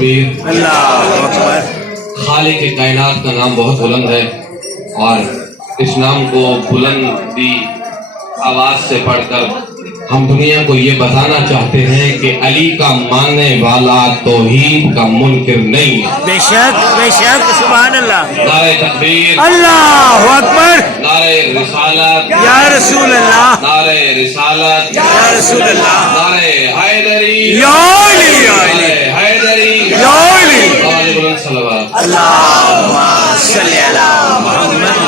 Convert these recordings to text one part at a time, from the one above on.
تکبیر اللہ اکبر خالق کائنات کا نام بہت بلند ہے اور اس نام کو بلندی آواز سے پڑھ کر ہم دنیا کو یہ بتانا چاہتے ہیں کہ علی کا ماننے والا توحید کا منکر نہیں ہے. بے شک سبحان اللہ نعرہ تکبیر اللہ اکبر نعرہ رسالت یا رسول اللہ نعرہ رسالت یا رسول اللہ نعرہ حیدری یا علی یا علی نعرہ حیدری یا علی نعرہ بلند صلوات. اللہم صلی علی محمد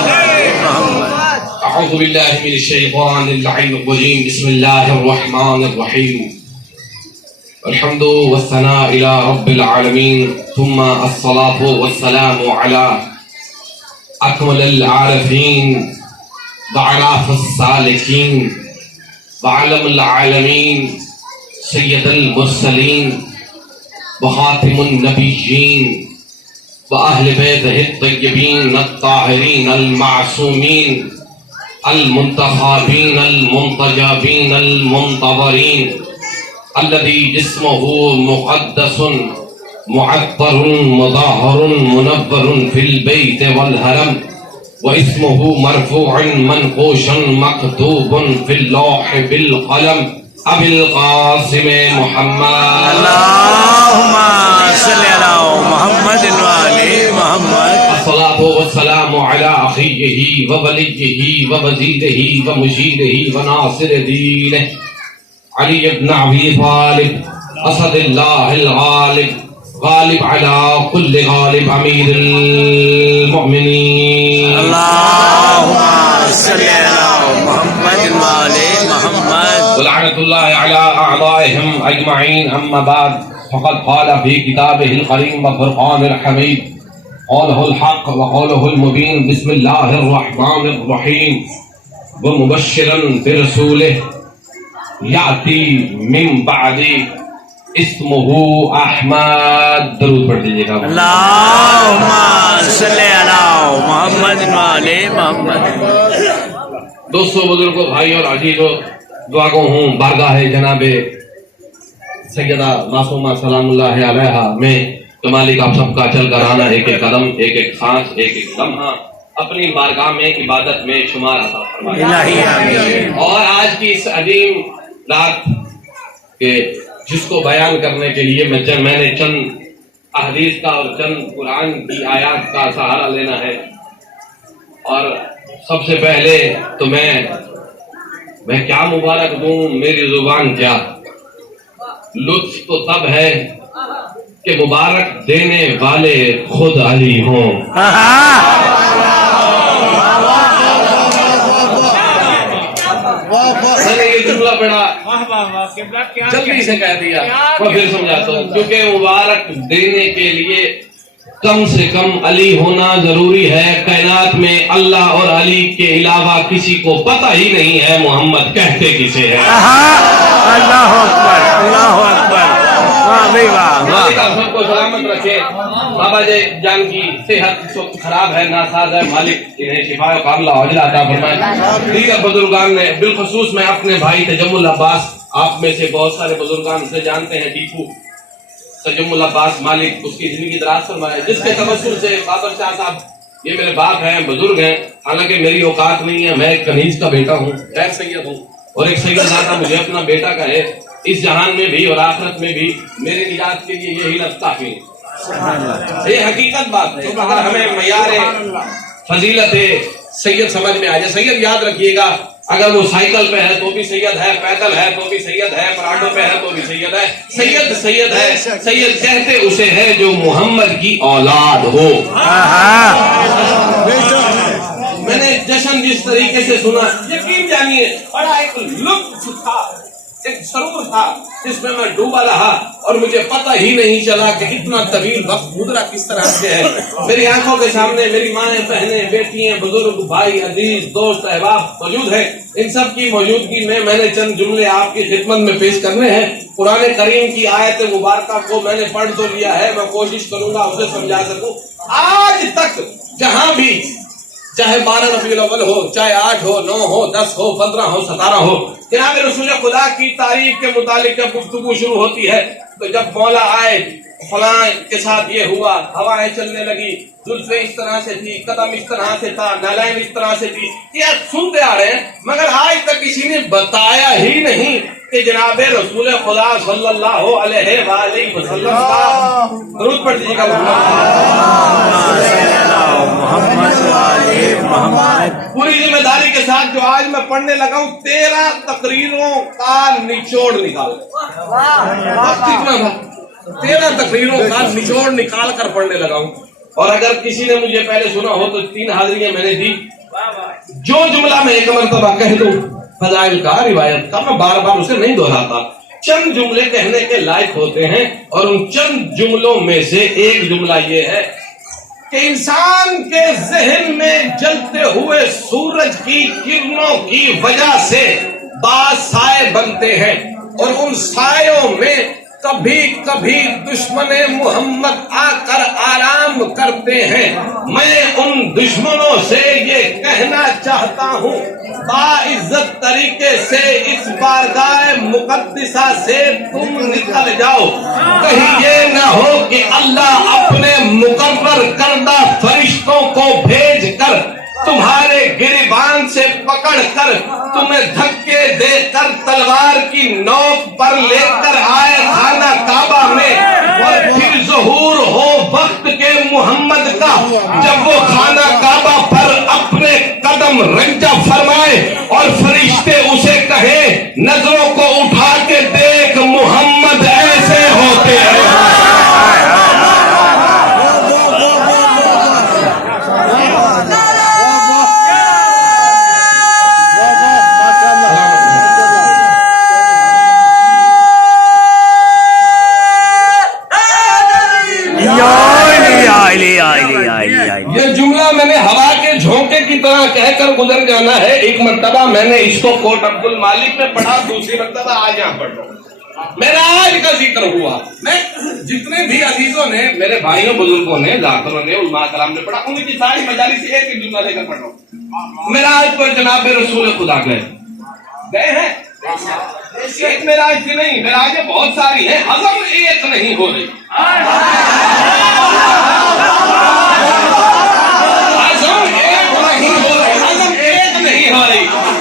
اعوذ باللہ من الشیطان اللعین الرجیم بسم اللہ الرحمن الرحیم الحمد والثناء الى رب العالمین ثم الصلاة والسلام على اکمل العارفین وعراف السالکین وعلم العالمین سید المرسلین وخاتم النبیین وأهل بيته الطيبين الطاهرين المعصومين المنتخبين المنتجبين المنتظرين الذي اسمه مقدس معطر مظاهر منور في البيت والهرم واسمه مرفوع منقوش مكتوب في اللوح بالقلم أبي القاسم محمد اللہم صلی علی محمد وعلی محمد الصلاة والسلام على أخيه ووليه ووزيره ومشيره وناصر دينه علي بن أبي طالب أسد الله الغالب غالب على كل غالب أمير المؤمنين. اللہم صلی علی محمد وعلی محمد ولعنة الله على أعدائهم أجمعين. أما بعد فقد قال في كتابه الكريم والفرقان الحميد قوله الحق وقوله المبين بسم الله الرحمن الرحيم ومبشرا برسوله يأتي من بعد اسمه احمد. درود پڑھ دیجیے گا. اللہم صلی علی محمد وعلی محمد. دوستوں بزرگوں بھائی اور عزیزوں دعا گو ہوں بارگاہ جناب سیدہ معصومہ سلام اللہ علیہا میں تو مالک آپ سب کا چل کر آنا ایک ایک قدم ایک ایک سانس ایک ایک لمحہ اپنی بارگاہ میں عبادت میں شمار عطا فرمائے. الہی آمین. اور آج کی اس عظیم رات کے جس کو بیان کرنے کے لیے میں نے چند احادیث کا اور چند قرآن کی آیات کا سہارا لینا ہے. اور سب سے پہلے تو میں کیا مبارک دوں, میری زبان کیا. لطف تو تب ہے کہ مبارک دینے والے خود علی ہوں. میں نے یہ جملہ پڑھا جلدی سے کہہ دیا, میں پھر سمجھاتا ہوں. کیونکہ مبارک دینے کے لیے کم سے کم علی ہونا ضروری ہے. کائنات میں اللہ اور علی کے علاوہ کسی کو پتہ ہی نہیں ہے محمد کہتے کسے ہے. اللہ اکبر اللہ اکبر. واہ بھائی واہ مالک آپ سب کو سلامت رکھے. بابا جان کی صحت اس وقت خراب ہے, ناساز ہے, مالک انہیں شفا کاملہ عاجلہ عطا فرمائے. دیگر بزرگان نے بالخصوص میں اپنے بھائی تجمل عباس, آپ میں سے بہت سارے بزرگان سے جانتے ہیں, ٹیپو تجمل عباس, مالک اس کی زندگی دراز فرمائے, جس کے تبصر سے بابر شاہ صاحب یہ میرے باپ ہیں, بزرگ ہیں, حالانکہ میری اوقات نہیں ہے, میں ایک کنیز کا بیٹا ہوں, غیر سید ہوں, اور ایک سید زادہ مجھے اپنا بیٹا کا ہے. اس جہان میں بھی اور آخرت میں بھی میرے نجات کے لیے یہی لفظ کافی ہے. یہ حقیقت بات ہے. اگر ہمیں معیار فضیلت سید سمجھ میں آ جائے, سید یاد رکھیے گا, اگر وہ سائیکل پہ ہے تو بھی سید ہے, پیدل ہے تو بھی سید ہے, پراڈو پہ ہے تو بھی سید ہے. سید سید ہے. سید کہتے اسے ہے جو محمد کی اولاد ہو. میں نے جشن جس طریقے سے سنا, یقین جانیے بڑا ایک لطف تھا, ایک سرور تھا جس میں میں ڈوبا رہا اور مجھے پتہ ہی نہیں چلا کہ اتنا طویل وقت گزرا کس طرح سے ہے. میری آنکھوں کے سامنے میری ماں, بہنیں, بیٹیاں, بزرگ, بھائی, عزیز, دوست, احباب موجود ہیں. ان سب کی موجودگی میں نے چند جملے آپ کی خدمت میں پیش کرنے ہیں. قرآن کریم کی آیت مبارکہ کو میں نے پڑھ تو لیا ہے, میں کوشش کروں گا اسے سمجھا سکوں. آج تک جہاں بھی چاہے 12 ربیع الاول ہو, چاہے 8 ہو, 9 ہو, 10 ہو, 15 ہو, 17 ہو, جناب رسول خدا کی تعریف کے متعلق جب گفتگو شروع ہوتی ہے تو جب مولا آئے فلاں کے ساتھ یہ ہوا، ہوائیں چلنے لگی، زلفیں اس طرح سے تھی، قدم اس طرح سے تھا، نالائن اس طرح سے تھی، یہ سنتے آ رہے ہیں، مگر آج تک کسی نے بتایا ہی نہیں کہ جناب رسول خدا صلی اللہ علیہ وآلہ وسلم کا درود پڑھ دیجیے گا پوری ذمہ داری کے ساتھ جو آج میں پڑھنے لگا ہوں 13 تقریروں کا نچوڑ نکال 13 تقریروں کا نچوڑ نکال کر پڑھنے لگا ہوں. اور اگر کسی نے مجھے پہلے سنا ہو تو 3 حاضریاں میں نے دی. جو جملہ میں ایک مرتبہ کہہ دوں فضائل کا، روایت کا، میں بار بار اسے نہیں دہراتا. چند جملے کہنے کے لائق ہوتے ہیں، اور ان چند جملوں میں سے ایک جملہ یہ ہے کہ انسان کے ذہن میں جلتے ہوئے سورج کی کرنوں کی وجہ سے بعض سائے بنتے ہیں، اور ان سایوں میں کبھی کبھی دشمن محمد آ کر آرام کرتے ہیں. میں ان دشمنوں سے یہ کہنا چاہتا ہوں باعزت طریقے سے اس بارگاہ مقدسہ سے تم نکل جاؤ. کہیں یہ نہ ہو کہ اللہ اپنے مقرر کردہ فرشتوں کو بھیج کر تمہارے گریبان سے پکڑ کر تمہیں دھکے دے کر تلوار کی نوک پر لے کر آئے خانہ کعبہ میں، اور پھر ظہور ہو وقت کے محمد کا جب وہ خانہ کعبہ پر اپنے قدم رنجہ فرمائے اور فرشتے اسے کہے نظروں کو اٹھا کے دیکھ محمد ایسے ہوتے ہیں. یہ جملہ میں نے ہوا کے جھونکے کی طرح کہہ کر گزر جانا ہے. ایک مرتبہ میں نے اس کو کوٹ عبد المالک میں پڑھا، دوسری مرتبہ آج یہاں پڑھ رہا ہوں. میرا آج کا ذکر ہوا. میں جتنے بھی عزیزوں نے، میرے بھائیوں بزرگوں نے، ذاکروں نے، علماء کرام نے پڑھا، ان کی ساری مجالس سے ایک جملہ لے کر پڑھ رہا ہوں. میرا آج پر جناب رسول خدا گئے ہیں. ایک میرا آج کی نہیں، میرا آج بہت ساری ہیں، ہضم ایک نہیں ہو رہی.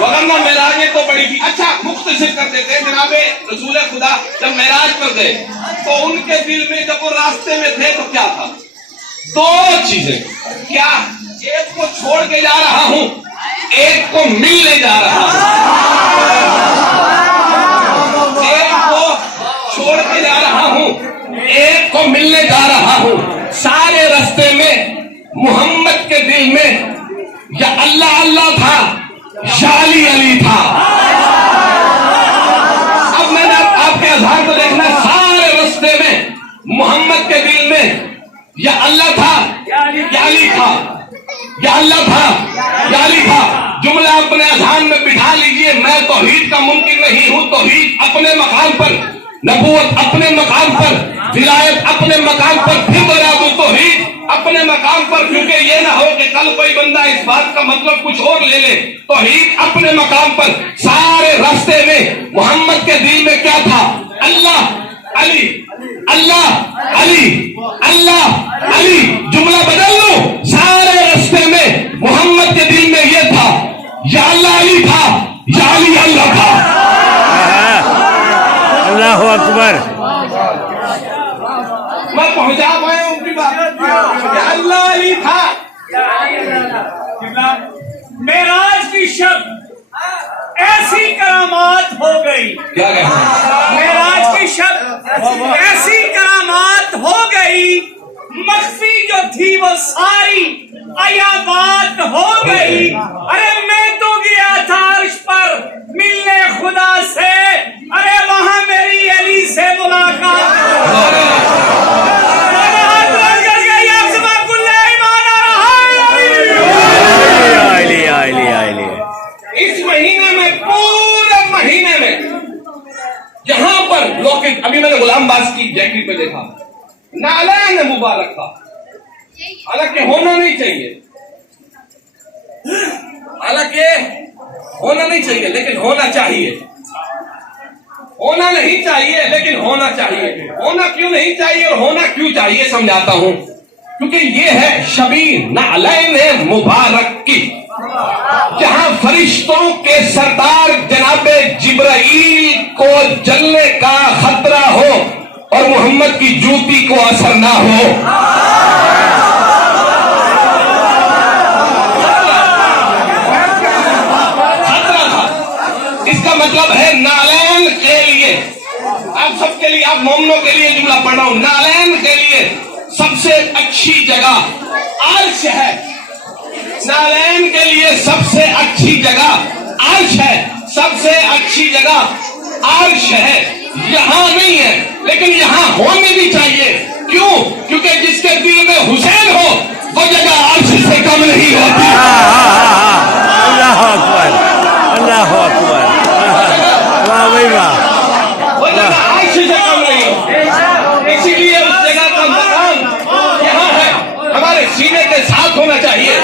ورنہ معراج تو بڑی تھی. اچھا مختصر کر دیتے ہیں. جناب رسول خدا جب معراج پر گئے تو ان کے دل میں جب وہ راستے میں تھے تو کیا تھا؟ 2 چیزیں. کیا؟ ایک کو چھوڑ کے جا رہا ہوں، ایک کو ملنے جا رہا ہوں. ایک کو چھوڑ کے جا رہا ہوں، ایک کو ملنے جا رہا ہوں. سارے راستے میں محمد کے دل میں یا اللہ اللہ تھا یا علی علی تھا. اب میں نے آپ کے اذہان کو دیکھنا، سارے راستے میں محمد کے دل میں یا اللہ تھا یا علی تھا، یا اللہ تھا یا علی تھا. جملہ اپنے اذہان میں بٹھا لیجئے. میں توحید کا منکر نہیں ہوں. توحید اپنے مقام پر، نبوت اپنے مقام پر، ولایت اپنے مقام پر، پھر بنا دوں توحید اپنے مقام پر، کیونکہ یہ نہ ہو کہ کل کوئی بندہ اس بات کا مطلب کچھ اور لے لے. توحید اپنے مقام پر. سارے راستے میں محمد کے دل میں کیا تھا؟ اللہ علی، اللہ علی، اللہ علی. جملہ بدل لو. سارے راستے میں محمد کے دل میں یہ تھا یا اللہ علی تھا یا علی اللہ تھا. اللہ اکبر. میں پہنچا پایا ہوں کی بات. اللہ علی تھا. معراج کی شب ایسی کرامات ہو گئی. کیا کہنا؟ معراج کی شب ایسی کرامات ہو گئی، مخفی جو تھی وہ ساری عیابات ہو گئی. ارے میں تو گیا تھا عرش پر ملنے خدا سے، ارے وہاں میری علی سے ملاقات. اس مہینے میں، پورے مہینے میں یہاں پر لوگ، ابھی میں نے غلام باز کی جیکٹ پہ دیکھا نالین مبارک تھا. حالانکہ ہونا نہیں چاہیے، حالانکہ ہونا نہیں چاہیے، لیکن ہونا چاہیے. ہونا نہیں چاہیے لیکن ہونا چاہیے. ہونا کیوں نہیں چاہیے اور ہونا کیوں چاہیے سمجھاتا ہوں. کیونکہ یہ ہے شبیہ نعلین مبارک کی، جہاں فرشتوں کے سردار جناب جبرائیل کو جلنے کا خطرہ ہو اور محمد کی جوتی کو اثر نہ ہو. خطرہ تھا. اس کا مطلب ہے نعلین کے لیے، آپ سب کے لیے، آپ مومنوں کے لیے جملہ پڑھ رہا ہوں. نعلین کے لیے سب سے اچھی جگہ عرش ہے. نعلین کے لیے سب سے اچھی جگہ عرش ہے. سب سے اچھی جگہ عرش ہے. یہاں نہیں ہے لیکن یہاں ہونی بھی چاہیے. کیوں؟ کیونکہ جس کے دل میں حسین ہو وہ جگہ عرش سے کم نہیں ہوتی. اللہ اکبر، اللہ اکبر، واہ بھائی واہ. وہ جگہ عرش سے کم نہیں ہوتی. اسی لیے اس جگہ کا مقام یہاں ہے. ہمارے سینے کے ساتھ ہونا چاہیے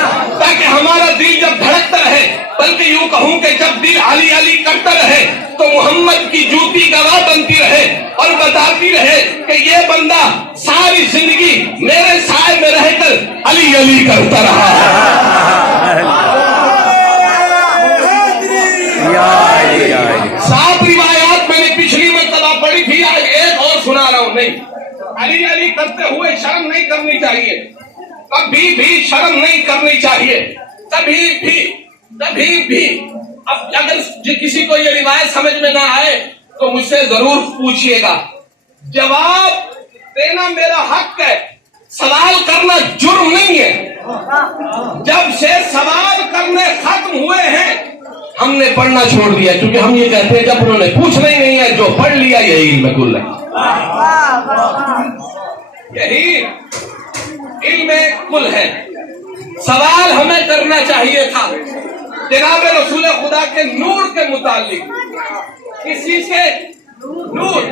تاکہ ہمارا دل جب دھڑکتا رہے، بلکہ یوں کہوں کہ جب دل علی علی کرتا رہے تو محمد کی جوتی گواہ بنتی رہے اور بتاتی رہے کہ یہ بندہ ساری زندگی میرے سائے میں رہ کر علی علی کرتا رہا. سات روایات میں نے پچھلی مرتبہ پڑھی تھی، آج ایک اور سنا رہا ہوں. نہیں، علی علی کرتے ہوئے شرم نہیں کرنی چاہیے، کبھی بھی شرم نہیں کرنی چاہیے، کبھی بھی. اب اگر کسی کو یہ روایت سمجھ میں نہ آئے تو مجھ سے ضرور پوچھئے گا. جواب دینا میرا حق ہے، سوال کرنا جرم نہیں ہے. جب سے سوال کرنے ختم ہوئے ہیں ہم نے پڑھنا چھوڑ دیا، کیونکہ ہم یہ کہتے ہیں جب انہوں نے پوچھنا ہی نہیں ہے، جو پڑھ لیا یہی علم کل ہے. یہی علم کل ہے. سوال ہمیں کرنا چاہیے تھا جناب رسول خدا کے نور کے متعلق. کسی سے نور،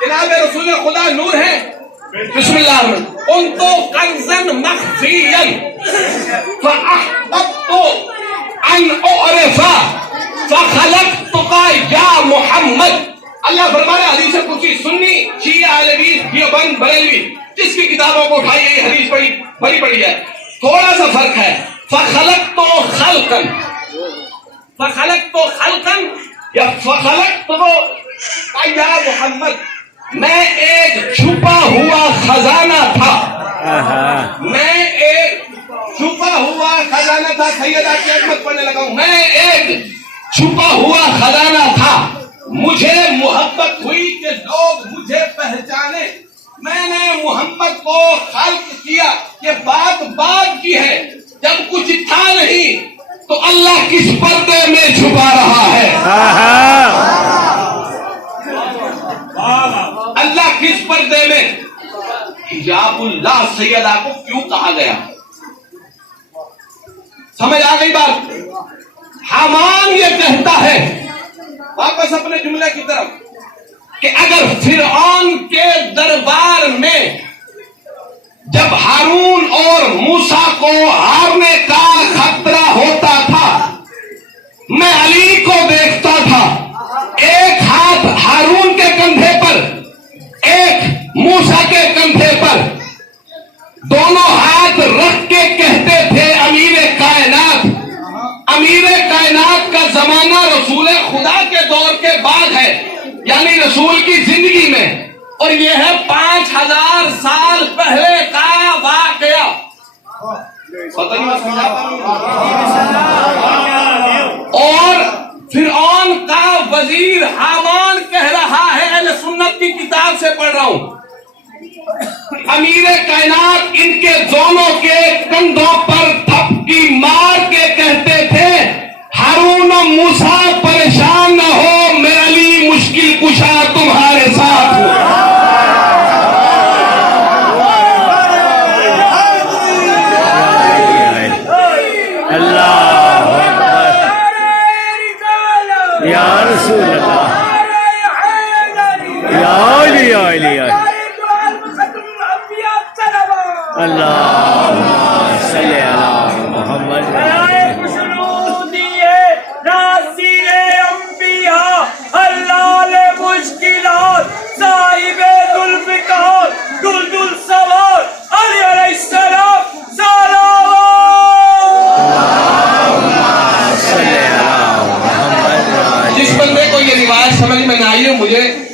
جناب رسول خدا نور ہے. بسم اللہ الرحمن الرحیم. ان تو کنزن مخفیا فاحببت ان اعرفا فخلقتك یا محمد. اللہ فرمانے حدیث قدسی سنی شیعہ اہل حدیث دیوبند بریلوی جس کی کتابوں کو اٹھائی یہ حدیث بڑی بڑی ہے. تھوڑا سا فرق ہے. فخلقت خلقا، فخلقت خلقا یا فخلقت یا محمد. میں ایک چھپا ہوا خزانہ تھا، میں ایک چھپا ہوا خزانہ تھا. سیدہ کی عظمت پڑھنے لگا ہوں. میں ایک چھپا ہوا خزانہ تھا. مجھے محبت ہوئی کہ لوگ مجھے پہچانے. میں نے محمد کو خلق کیا. یہ بات کی ہے. جب کچھ تھا نہیں تو اللہ کس پردے میں چھپا رہا ہے؟ اللہ کس پردے میں؟ حجاب اللہ سیدہ کو کیوں کہا گیا؟ سمجھ آ گئی بات؟ حامان یہ کہتا ہے، واپس اپنے جملے کی طرف، کہ اگر فرعون کے دربار میں جب ہارون اور موسیٰ کو ہارنے کا خطرہ ہوتا تھا میں علی کو دیکھتا تھا، ایک ہاتھ ہارون کے کندھے پر ایک موسیٰ کے کندھے پر، دونوں ہاتھ رکھ کے کہتے تھے امیر کائنات. امیر کائنات کا زمانہ رسول خدا کے دور کے بعد ہے، یعنی رسول کی زندگی میں، اور یہ ہے 5000 سال پہلے کا واقعہ. اور فرعون کا وزیر حامان کہہ رہا ہے، اہل سنت کی کتاب سے پڑھ رہا ہوں، امیر کائنات ان کے دونوں کے کندھوں پر تھپکی مار کے کہتے تھے ہارون و موسیٰ پریشان نہ ہو، میں علی مشکل کشا تمہارے ساتھ ہوں. اللہ یا رسول اللہ یا علی علی اللہ صلی علی محمد.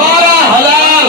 12,000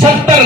70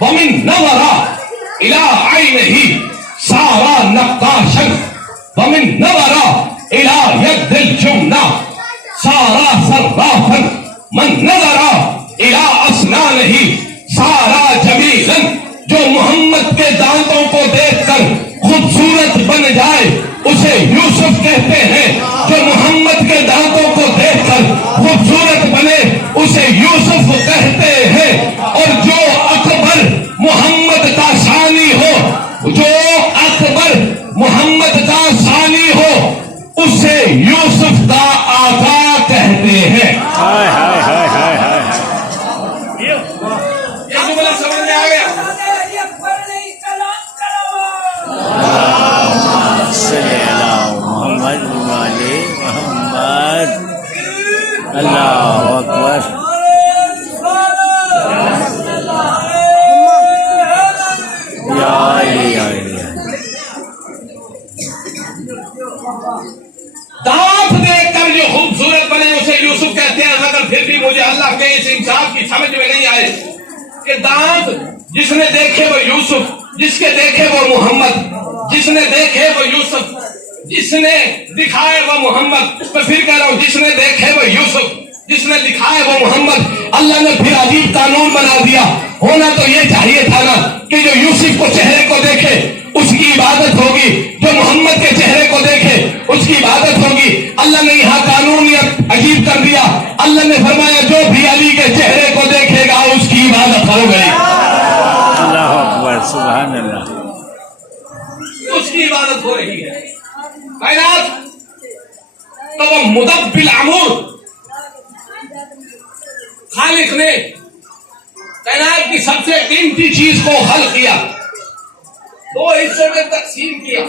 ومن نظر الى عینہ سارا نقاشا ومن نظر الى ید الجمنہ سارا صرافا من نظر الى اسنانہ سارا جمیلا، جو محمد کے دانتوں کو دیکھ کر خوبصورت بن جائے اسے یوسف کہتے ہیں، جو محمد کے دانتوں کو دیکھ کر خوبصورت بنے اسے یوسف کہتے ہیں، اور جو اکبر محمد کا ثانی ہو، جو اکبر محمد کا ثانی ہو اسے یوسف کا آقا کہتے ہیں۔ ہائے ہائے ہائے ہائے ہائے یہ جملہ سمجھ میں آ گیا؟ صلی اللہ محمد والے محمد، اللہ اکبر۔ یا علی یا علی۔ دانت دیکھ کر جو خوبصورت بنے اسے یوسف کہتے ہیں، مگر پھر بھی مجھے اللہ کے اس انصاف کی سمجھ میں نہیں آئے کہ دانت جس نے دیکھے وہ یوسف، جس کے دیکھے وہ محمد، جس نے دیکھے وہ یوسف، جس نے دکھائے وہ محمد۔ میں پھر کہہ رہا ہوں، جس نے دیکھے وہ یوسف، جس نے دکھائے وہ محمد۔ اللہ نے پھر عجیب قانون بنا دیا۔ ہونا تو یہ چاہیے تھا نا کہ جو یوسف کو چہرے کو دیکھے اس کی عبادت ہوگی، جو محمد کے چہرے کو دیکھے اس کی عبادت ہوگی۔ اللہ نے یہاں قانون عجیب کر دیا۔ اللہ نے فرمایا جو بھی علی کے چہرے کو دیکھے گا اس کی عبادت ہو گئی۔ اللہ اکبر، سبحان اللہ۔ اس کی عبادت ہو رہی ہے۔ کائنات تو وہ مدبر امور خالق نے کائنات کی سب سے قیمتی چیز کو خلق کیا، دو حصوں میں تقسیم کیا،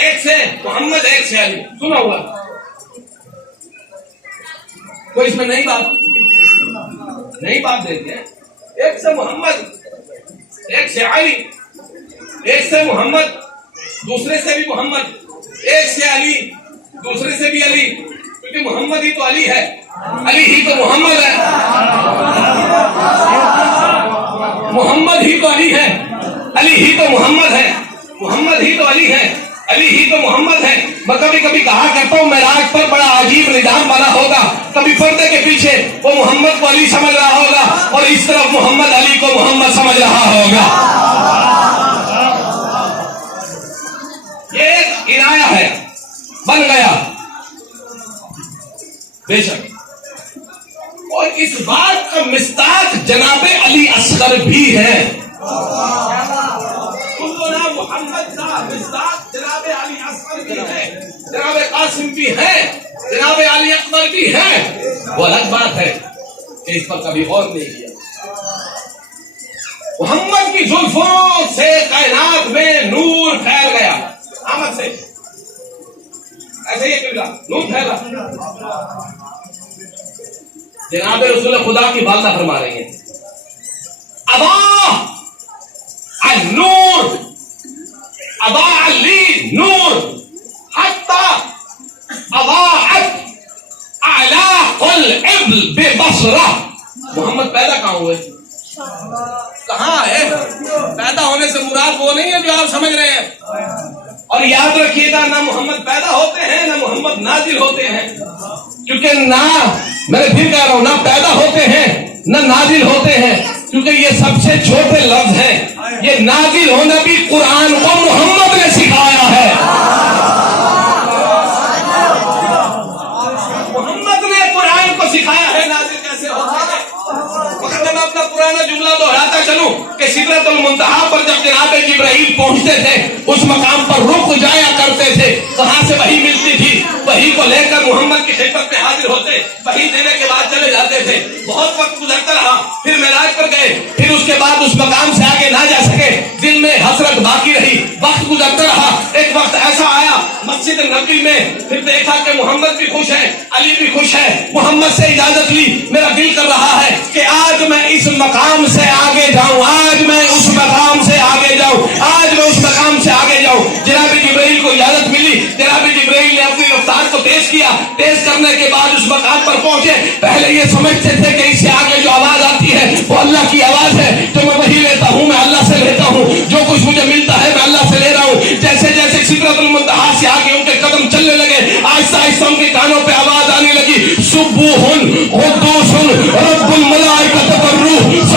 ایک سے محمد ایک سے علی۔ سنا ہوا کوئی اس میں نہیں بات دیتے ہیں۔ ایک سے محمد ایک سے علی، ایک سے محمد دوسرے سے بھی محمد، ایک سے علی دوسرے سے بھی علی، کیونکہ محمد ہی تو علی ہے، علی ہی تو محمد ہے، محمد ہی تو علی ہے، علی ہی تو محمد ہے، محمد ہی تو علی ہے، علی ہی تو محمد ہے۔ میں کبھی کبھی کہا کرتا ہوں معراج پر بڑا عجیب نظام بنا ہوگا، کبھی پردے کے پیچھے وہ محمد کو علی سمجھ رہا ہوگا اور اس طرف محمد علی کو محمد سمجھ رہا ہوگا۔ یہ ایک عنایہ ہے، بن گیا بے شک۔ اور اس بات کا مصداق جناب علی اصغر بھی ہے۔ محمد کا مصداق جناب علی اصغر بھی ہے، جناب قاسم بھی ہے، جناب علی اکبر بھی ہے۔ وہ الگ بات ہے کہ اس پر کبھی غور نہیں کیا۔ محمد کی زلفوں سے کائنات میں نور پھیل گیا، آمد سے ایسے ہی قبلہ نور پھیلا۔ جناب رسول خدا کی والدہ فرما رہی ہیں، اضاء النور اضاء لی نور حتی اضاءت اعلاق الابل ببصرہ۔ محمد پیدا کہاں ہوئے؟ کہاں ہے؟ پیدا ہونے سے مراد وہ نہیں ہے جو آپ سمجھ رہے ہیں۔ اور یاد رکھیے گا، نہ محمد پیدا ہوتے ہیں نہ محمد نازل ہوتے ہیں، کیونکہ نہ، میں نے پھر کہہ رہا ہوں، نہ پیدا ہوتے ہیں نہ نازل ہوتے ہیں، کیونکہ یہ سب سے چھوٹے لفظ ہیں۔ یہ نازل ہونا بھی قرآن کو محمد نے سکھایا ہے، محمد نے قرآن کو سکھایا ہے نازل کیسے ہوتا ہے۔ وقت میں اپنا پرانا جملہ دہراتا چلوں کہ سدرۃ المنتہا پر جب جناب جبرائیل پہنچتے تھے اس مقام پر رک جایا کرتے تھے، وہاں سے وحی ملتی تھی، وحی کو لے کر محمد کی خدمت میں حاضر ہوتے، وحی دینے کے بعد چلے جاتے تھے۔ بہت وقت گزرتا رہا، پھر معراج پر گئے، پھر اس کے بعد اس مقام سے آگے نہ جا سکے، دل میں حسرت باقی رہی، وقت گزرتا رہا۔ ایک وقت ایسا آیا مسجد نبوی میں، پھر دیکھا کہ محمد بھی خوش ہے، علی بھی خوش ہے، محمد سے اجازت لی، میرا دل کر رہا ہے کہ آج میں اس مقام سے آگے جاؤں، آج میں اس مقام سے آگے جاؤں، آج میں اس مقام سے آگے جاؤں۔ جناب جبرائیل کو اجازت ملی، جناب جبرائیل نے اپنی رفتار کو تیز کیا، گیا. ٹیسٹ کرنے کے بعد اس مقام پر پہنچے. پہلے یہ سمجھتے تھے کہ اس سے آگے جو آواز آتی ہے وہ اللہ کی آواز ہے, تو میں وہی لیتا ہوں, میں اللہ سے لیتا ہوں, جو کچھ مجھے ملتا ہے میں اللہ سے لے رہا ہوں. جیسے جیسے سدرۃ المنتہا سے آگے ان کے قدم چلنے لگے, آہستہ آہستہ ان کے کانوں پہ آواز آنے لگی, سبوح قدوس